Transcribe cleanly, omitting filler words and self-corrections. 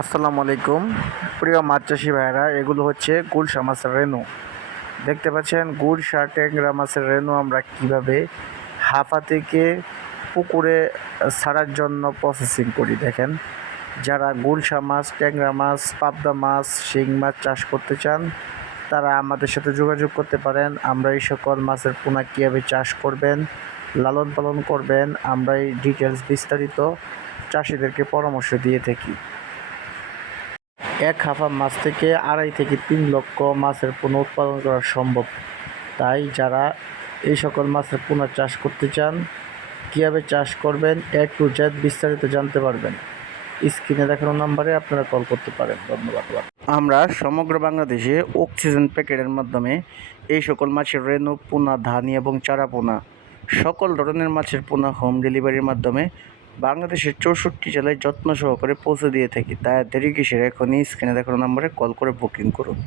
আসসালামু আলাইকুম প্রিয় মাছ চাষি ভাইয়েরা, এগুলো হচ্ছে গুলশা মাছের রেণু। দেখতে পাচ্ছেন গুলশা ট্যাংরা মাছের রেণু আমরা কিভাবে হাফা থেকে পুকুরে ছাড়ার জন্য প্রসেসিং করি। দেখেন, যারা গুলশা মাছ, ট্যাংরা মাছ, পাবদা মাছ, শিং মাছ চাষ করতে চান তারা আমাদের সাথে যোগাযোগ করতে পারেন। আমরা এই সকল মাছের পোনা কীভাবে চাষ করবেন, লালন পালন করবেন, আমরা এই ডিটেলস বিস্তারিত চাষিদেরকে পরামর্শ দিয়ে থাকি। এক হাফা মাছ থেকে 2.5 থেকে 3 লক্ষ মাছের পোনা উৎপাদন করা সম্ভব। তাই যারা এই সকল মাছের পোনা চাষ করতে চান, কীভাবে চাষ করবেন A to Z বিস্তারিত জানতে পারবেন। স্ক্রিনে দেখানো নাম্বারে আপনারা কল করতে পারেন। ধন্যবাদ। আমরা সমগ্র বাংলাদেশে অক্সিজেন প্যাকেটের মাধ্যমে এই সকল মাছের রেণু, পোনা, ধানি এবং চারা পোনা, সকল ধরনের মাছের পোনা হোম ডেলিভারির মাধ্যমে বাংলাদেশের 64 জেলায় যত্ন সহকারে পৌঁছে দিয়ে থাকি। তাই দেরি কিসের, এখনই স্ক্রিনে দেখানো নাম্বারে কল করে বুকিং করুন।